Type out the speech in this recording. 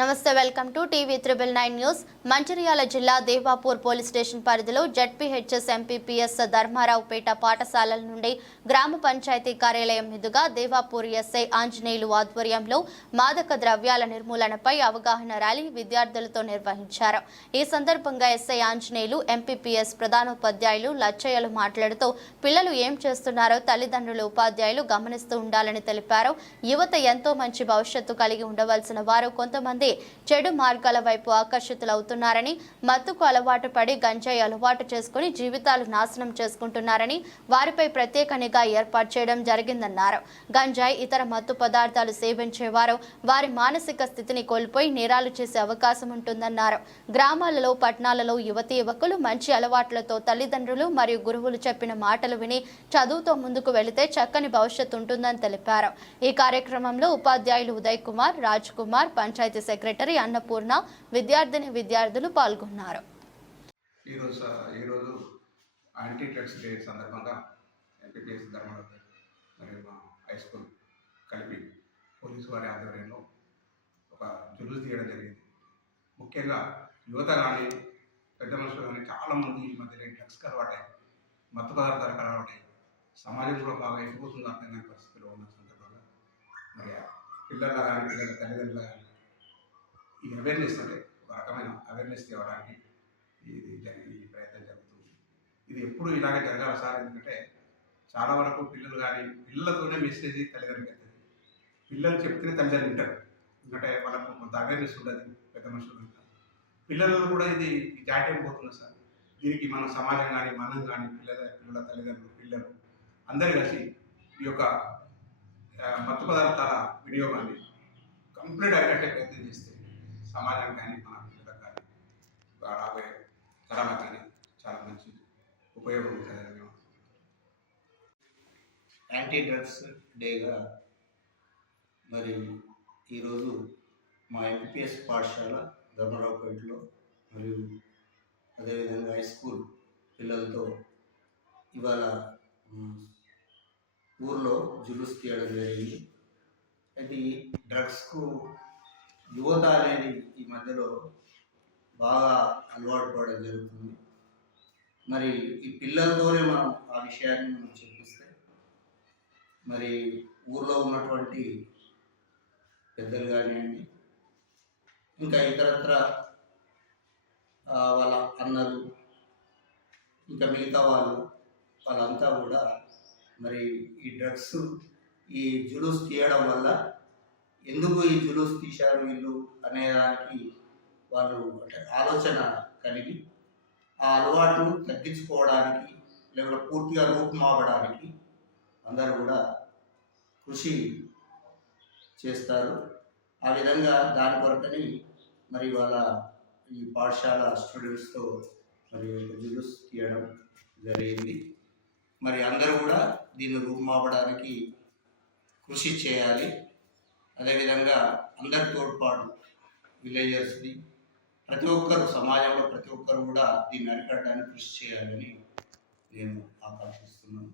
నమస్తే welcome to TV triple nine news. Mancherial జిల్లా Devapur police station పరిధిలో జడ్పీహెచ్ఎస్ ఎంపీపీఎస్ ధర్మారావుపేట పాఠశాలల నుండి గ్రామ పంచాయతీ కార్యాలయం మీదుగా దేవాపూర్ ఎస్ఐ ఆంజనేయులు ఆధ్వర్యంలో మాదక ద్రవ్యాల నిర్మూలనపై అవగాహన ర్యాలీ విద్యార్థులతో నిర్వహించారు. ఈ సందర్భంగా ఎస్ఐ ఆంజనేయులు ఎంపీపీఎస్ ప్రధానోపాధ్యాయులు లచ్చయ్యలు మాట్లాడుతూ పిల్లలు ఏం చేస్తున్నారో తల్లిదండ్రులు ఉపాధ్యాయులు గమనిస్తూ ఉండాలని తెలిపారు. యువత ఎంతో మంచి భవిష్యత్తు కలిగి ఉండవలసిన వారు కొంతమంది చెడు మార్గాల వైపు ఆకర్షితులవుతున్నారని మత్తుకు అలవాటు పడి గంజాయి అలవాటు చేసుకుని జీవితాలు నాశనం చేసుకుంటున్నారని వారిపై ప్రత్యేక నిఘా ఏర్పాటు చేయడం జరిగిందన్నారు. గంజాయి ఇతర మత్తు పదార్థాలు సేవించేవారు వారి మానసిక స్థితిని కోల్పోయి నేరాలు చేసే అవకాశం ఉంటుందన్నారు. గ్రామాలలో పట్టణాలలో యువతి యువకులు మంచి అలవాట్లతో తల్లిదండ్రులు మరియు గురువులు చెప్పిన మాటలు విని చదువుతో ముందుకు వెళితే చక్కని భవిష్యత్తు ఉంటుందని తెలిపారు. ఈ కార్యక్రమంలో ఉపాధ్యాయులు ఉదయ్ కుమార్ రాజ్ కుమార్ పంచాయతీ సెక్రటరీ అన్నపూర్ణ విద్యార్థిని విద్యార్థులు పాల్గొన్నారు. ఈరోజు ఈరోజు యాంటీ డ్రగ్స్ డే సందర్భంగా ఎంపీపీఎస్ ధర్మవరం మరియు మా హై స్కూల్ కలిపి పోలీసు వారి ఆధ్వర్యంలో ఒక జులుస్ తీయడం జరిగింది. ముఖ్యంగా యువత కానీ పెద్ద మనుషులు కానీ చాలామంది ఈ మధ్య డ్రగ్స్కి అలవాటాయి మత్తు పదార్థాలకు అలవాటాయి సమాజం కూడా బాగా ఎదిగిపోతుంది అర్థం కాని పరిస్థితిలో ఉన్న సందర్భంగా మరి పిల్లల కానీ పిల్లల తల్లిదండ్రులు కానీ ఈ అవేర్నెస్ అంటే ఒక రకమైన అవేర్నెస్ తేవడానికి ఇది జరిగి ఈ ప్రయత్నం జరుగుతుంది ఇది ఎప్పుడు ఇలాగే జరగాలి సార్ ఎందుకంటే చాలా వరకు పిల్లలు కానీ పిల్లలతోనే మెసేజ్ తల్లిదండ్రులకు వెళ్తుంది. పిల్లలు చెప్తేనే తల్లిదండ్రులు వింటారు. ఎందుకంటే వాళ్ళకు కొంత అవేర్నెస్ ఉండదు పెద్ద మనుషులు పిల్లలలో పిల్లలు కూడా ఇది ఈ జాట్యం పోతుంది సార్. దీనికి మన సమాజం కానీ మనం కానీ పిల్లల పిల్లల తల్లిదండ్రులు పిల్లలు అందరు కలిసి ఈ యొక్క మత్తు పదార్థాల వినియోగాన్ని కంప్లీట్ అరికట్టే సమాజానికి కానీ మన పిల్లలకు కానీ రాబోయే తరాలకు కానీ చాలా మంచి ఉపయోగం ఉంటుందని మేము యాంటీ డ్రగ్స్ డేగా మరి ఈరోజు మా ఎంపీఎస్ పాఠశాల ధర్మరావుపేటలో మరియు అదేవిధంగా హై స్కూల్ పిల్లలతో ఇవాళ ఊర్లో జులుస్ తీయడం జరిగింది. అది ఈ డ్రగ్స్కు యువత అనేది ఈ మధ్యలో బాగా అలవాటు పడడం జరుగుతుంది. మరి ఈ పిల్లలతోనే మనం ఆ విషయాన్ని మనం చెప్పిస్తే మరి ఊర్లో ఉన్నటువంటి పెద్దలు కానివ్వండి ఇంకా ఇతరత్ర వాళ్ళ అన్నలు ఇంకా మిగతా వాళ్ళు వాళ్ళంతా కూడా మరి ఈ డ్రగ్స్ ఈ జులూస్ తీయడం వల్ల ఎందుకు ఈ జులూస్ తీశారు వీళ్ళు అనేదానికి వాళ్ళు అంటే ఆలోచన కలిగి ఆ అలవాటు తగ్గించుకోవడానికి లేకపోతే పూర్తిగా రూపుమాపడానికి అందరూ కూడా కృషి చేస్తారు. ఆ విధంగా దాని కొరకని మరి వాళ్ళ ఈ పాఠశాల స్టూడెంట్స్తో మరి జులూస్ జులుస్ తీయడం జరిగింది. మరి అందరూ కూడా దీన్ని రూపుమాపడానికి కృషి చేయాలి. అదేవిధంగా అందరి తోడ్పాటు విలేజర్స్ది ప్రతి ఒక్కరు సమాజంలో ప్రతి ఒక్కరు కూడా దీన్ని అరికట్టడానికి కృషి చేయాలని నేను ఆకాంక్షిస్తున్నాను.